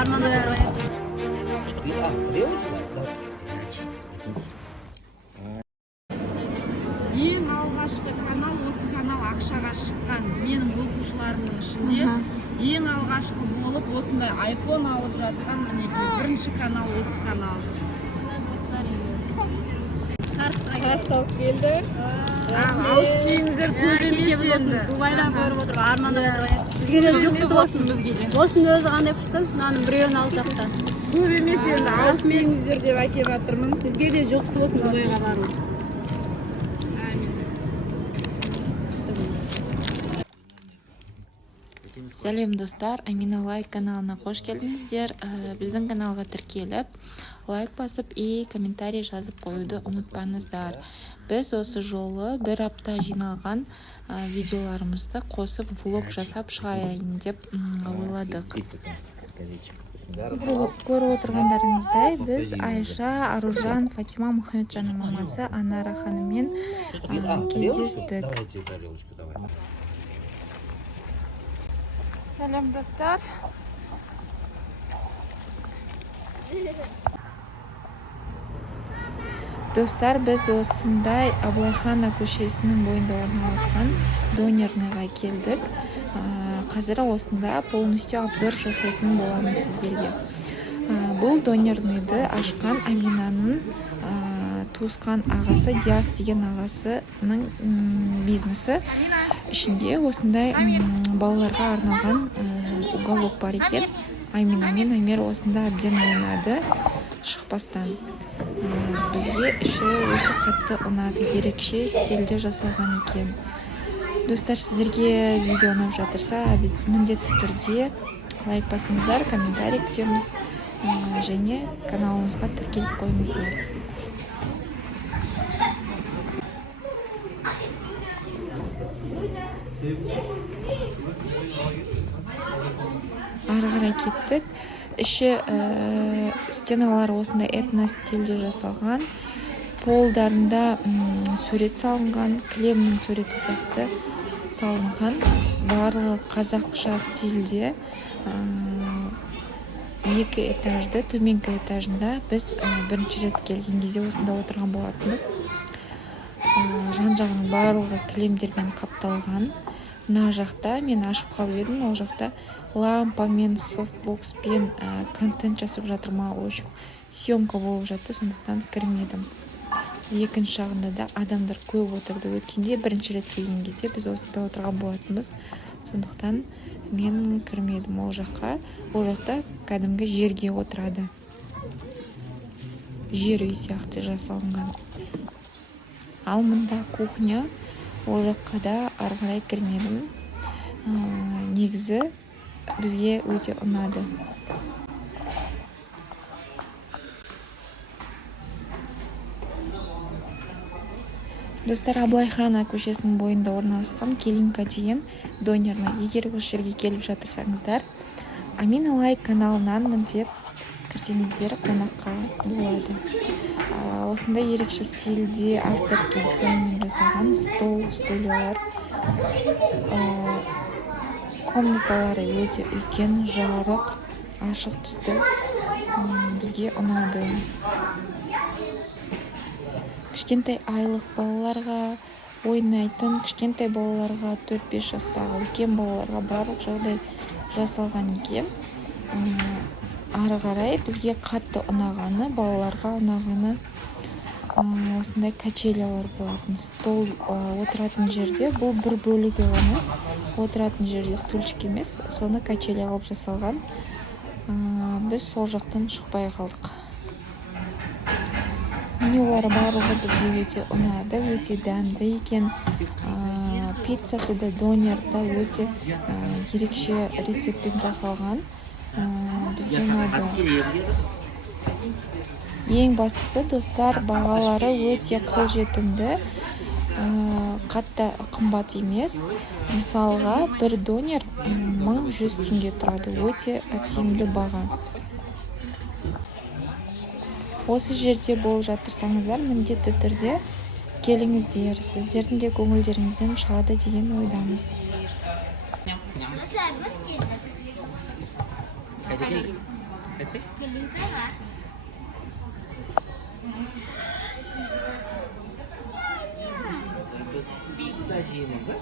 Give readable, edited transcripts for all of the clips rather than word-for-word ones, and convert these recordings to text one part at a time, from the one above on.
Ең алғашқы канал осы канал ақшаға шыққан менің оқушыларымның ішінде ең алғашқы болып осындай iPhone алып жатқан мінекей бірінші канал осы канал. Сарықтау келді. Алыс тиіңіздер, көп емес енді. Дубайдан көріп отырып армандап отырайық. Бізге де жұқты болсын бізге де. Осының өзі қандай күшті, мынаның біреуін алып жақта. Көп емес енді, алыс тиіңіздер деп әкеп жатырмын. Бізге де жұқты болсын Дубайға бару. Сәлем достар, Амина лайк каналына қош келдіңіздер. Біздің каналға тіркеліп, лайк басып и комментарий жазып қоюды ұмытпаңыздар. Біз осы жолы бір апта жиналған видеоларымызды қосып влог жасап шығарайын деп ойладық. Көріп отырғандарыңыздай, біз Айша, Аружан, Фатима Мұхамеджанның мамасы Анара ханыммен кездестік. Сәлем достар. Достар, біз осындай Аблайхана көшесінің бойында орналасқан донерныйға келдік. Қазір осында полностью обзор жасайтын боламын сіздерге. Бұл донерныйды ашқан Аминаның туысқан ағасы, Диас деген ағасының бизнесі. Ішінде осындай балаларға арналған уголок бар екен. Амина мен Амир осында әбден ойнады шықпастан. Бізге іші өте қатты ұнады, ерекше стильде жасалған екен. Достар, сіздерге видео ұнап жатырса, біз міндетті түрде лайк басыңыздар, комментарий күтеміз және каналымызға тіркеліп қойыңыздар. Ары қарай кеттік. Іші стеналары осындай этно стильде жасалған. Полдарында сурет салынған, кілемнің суреті сияқты салынған. Барлығы қазақша стильде. Екі этажды, төменгі этажында біз бірінші рет келген кезде осында отырған болатынбыз. Жан-жағының барлығы кілемдермен қапталған. Мына жақта мен ашып қалып едім, ол жақта лампамен, софтбокспен контент жасап жатыр ма, съемка болып жатты, сондықтан кірмедім. Екінші жағында да адамдар көп отырды. Өткенде бірінші рет келген кезде біз осында отырған болатынбыз, сондықтан мен кірмедім ол жаққа. Ол жақта кәдімгі жерге отырады. Жер үй сияқты жасалынған. Ал мұнда кухня, ол жаққа да ары қарай кірмедім. Негізі бізге өте ұнады. Достар, Аблайхана көшесінің бойында орналасқан Келинка деген донерный. Егер осы жерге келіп жатырсаңыздар, Амина лайк каналынан міндеп кірсеңіздер қонаққа болады. Осындай ерекше стильде авторский дизайнмен жасалған стол, стульялар. Комнаталары өте үлкен, жарық, ашық түсті. Бізге ұнады. Кішкентай айлық балаларға ойнайтын, кішкентай балаларға 4-5 жастағы үлкен балаларға барлық жағдай жасалған екен. Ары қарай бізге қатты ұнағаны, балаларға ұнағаны осындай качелялар болатын. Стол отыратын жерде, бұл бір бөлігі ғана. Отыратын жерде стульчик емес, соны качеля қылып жасалған. Біз сол жақтан шықпай қалдық. Менюлары барлығы бізге өте ұнады, өте дәмді екен. Пиццасы да, донер да өте ерекше рецептпен жасалған. Бізге ұнады. Ең бастысы, достар, бағалары өте қолжетімді, қатты қымбат емес. Мысалға, бір донер 1100 теңге тұрады, өте тиімді баға. Осы жерде болып жатырсаңыздар, міндетті түрде келіңіздер, сіздердің де көңілдеріңізден шығады деген ойдамыз. sih? Terus pizza jeans, ya?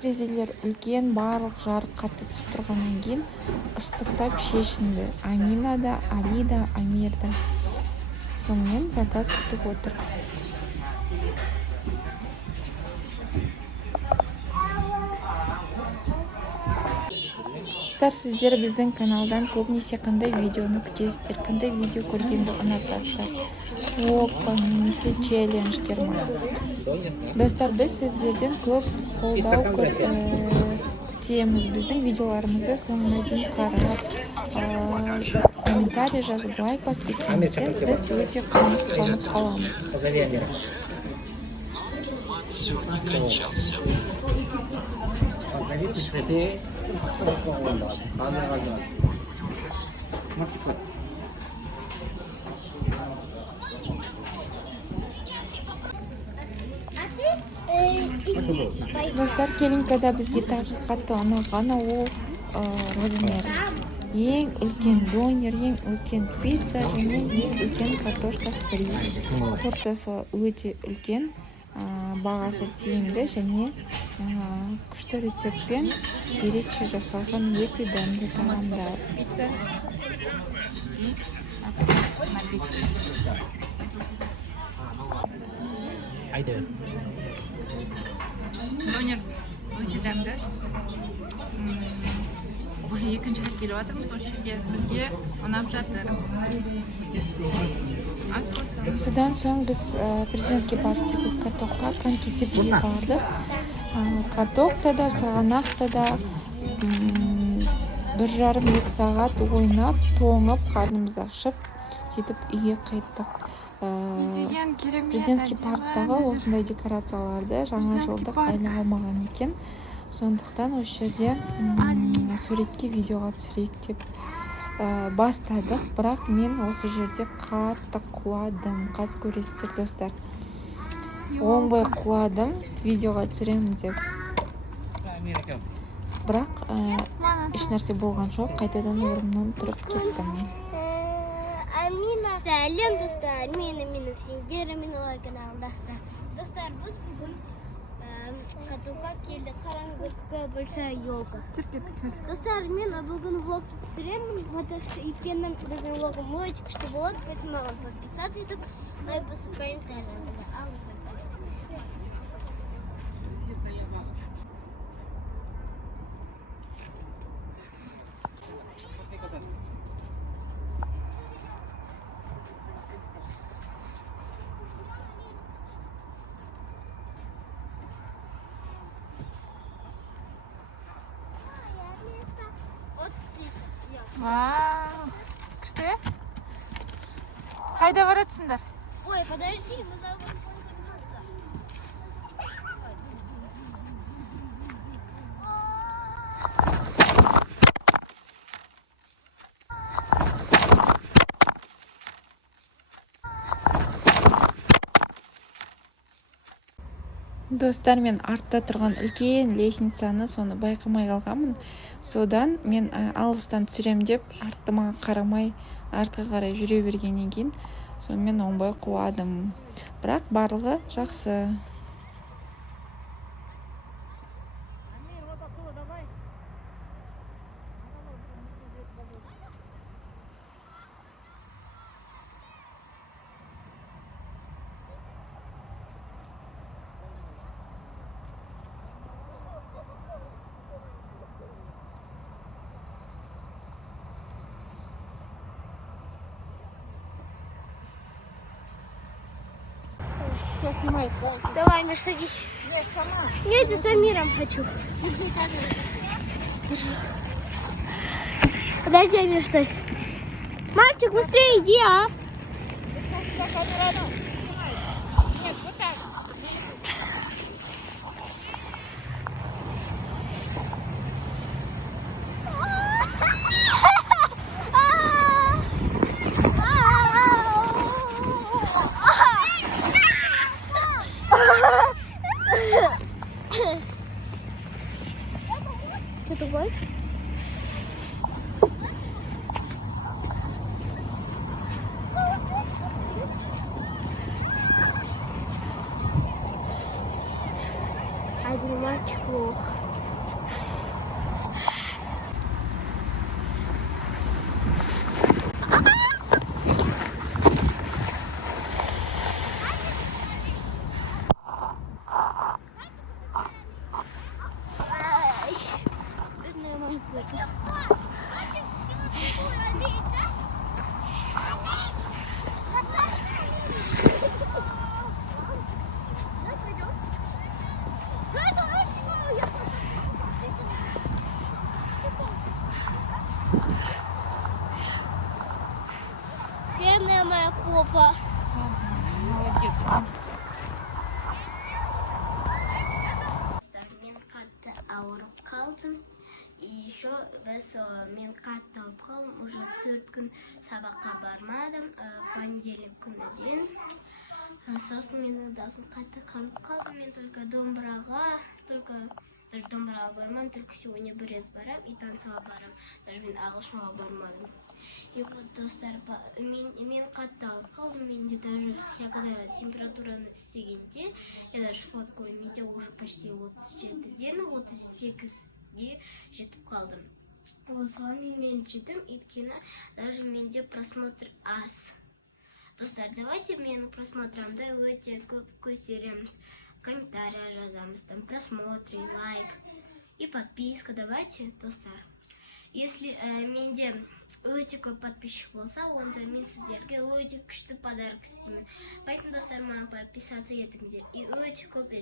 терезелер үлкен, барлық жарық қатты түсіп тұрғаннан кейін ыстықтап шешінді. Амина да, Али да, Амир да. Сонымен заказ күтіп отыр. Сіздер біздің каналдан көбінесе қандай видеоны күтесіздер, қандай видео көргенді ұнатасыздар? Влог па, немесе челлендждер ма? Достар, біз сіздерден көп қолдау күтеміз. Біздің видеоларымызды соңына дейін қарап, комментарий жазып, лайк басып кетсеңіздер, біз өте қуанып қаламыз. Достар, келинкада бізге тағы қатты ұнағаны ол размер. Ең үлкен донер, ең үлкен пицца және ең үлкен картошка фри. Порциясы өте үлкен, бағасы тиімді және күшті рецептпен ерекше жасалған өте дәмді тағамдар. Айда. Донер өте дәмді. Уже екінші рет келіп жатырмыз, осы жерге бізге ұнап жатыр. Содан соң біз президентский парктегі катокқа коньки тепуге бардық. Катокта да, сырғанақта да 1,5-2 сағат ойнап, тоңып, қарнымызды ашып, сөйтіп үйге қайттық. Президентский парктағы осындай декорацияларды жаңа жылдық әлі алмаған екен. Сондықтан осы жерде суретке, видеоға түсірейік деп бастадық, бірақ мен осы жерде қатты құладым. Қазір көресіздер, достар. Оңбай құладым, видеоға түсіремін деп. Бірақ ешнәрсе болған жоқ, қайтадан орнымнан тұрып кеттім. Сәлем, достар. Мен сендер, мен олай каналдастар. Достар, біз бүгін катокқа келдік. Қараңыздар, какая большая елка. Достар, мен бүгін влог түсіремін, өйткені біздің влогым өте күшті болады, поэтому маған подписаться етіп, лайк басып, комментарий жазыңдар. Вау, күшті? Қайда баратсыңдар? Ой, подожди, мы забыли позаниматься. Достар, мен артта тұрған үлкен лестницаны соны байқамай қалғанмын. Содан мен алыстан түсірем деп артыма қарамай, артқа қарай жүре бергеннен кейін сонымен оңбай құладым. Бірақ барлығы жақсы. Все, снимай. Давай, Миш, садись. Нет, сама. Нет, я с Амиром хочу. Подожди, Амир, стой. Мальчик, быстрее иди, а? Нет, вот так. Дубай. Один мальчик плохо. Ай, бедная моя попа. Бедная моя попа. Молодец, умница. Мен қатты ауырып қалдым. И еще мен қатты ауырып қалдым. Уже 4 күн сабаққа бармадым. Понедельник күні дейін. Сосын менің даусым қатты қалып қалды. Мен только домбыраға бармам. Только сегодня брез барам и танцаға барам. Даже мен ағылшынға бармадым. И вот, достар, мен қатты ауырып қалдым. Менде даже, я когда температураны істегенде, я даже фоткала, менде уже почти 37-ден 38-ге жетіп қалдым. Осыған мен жеттім, өйткені даже менде просмотр аз. Достар, давайте менің просмотрымды өте көп көтереміз. Комментария жазамыз, там просмотры, лайк и подписка. Давайте, достар. Если менде өте көп подписчик болса, онда мен сіздерге өте күшті подарок істеймін. Поэтому, достар, маған подписаться етіңіздер. И өте көп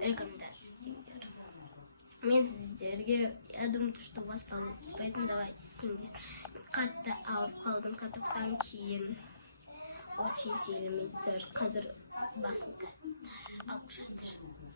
рекомендация істеңдер. Мен сіздерге, я думаю, что у вас получится. Поэтому давайте істеңдер. Қатты ауырып қалдым катоктан кейін. Очень сильно мен даже қазір басым қатты ауырып жатыр.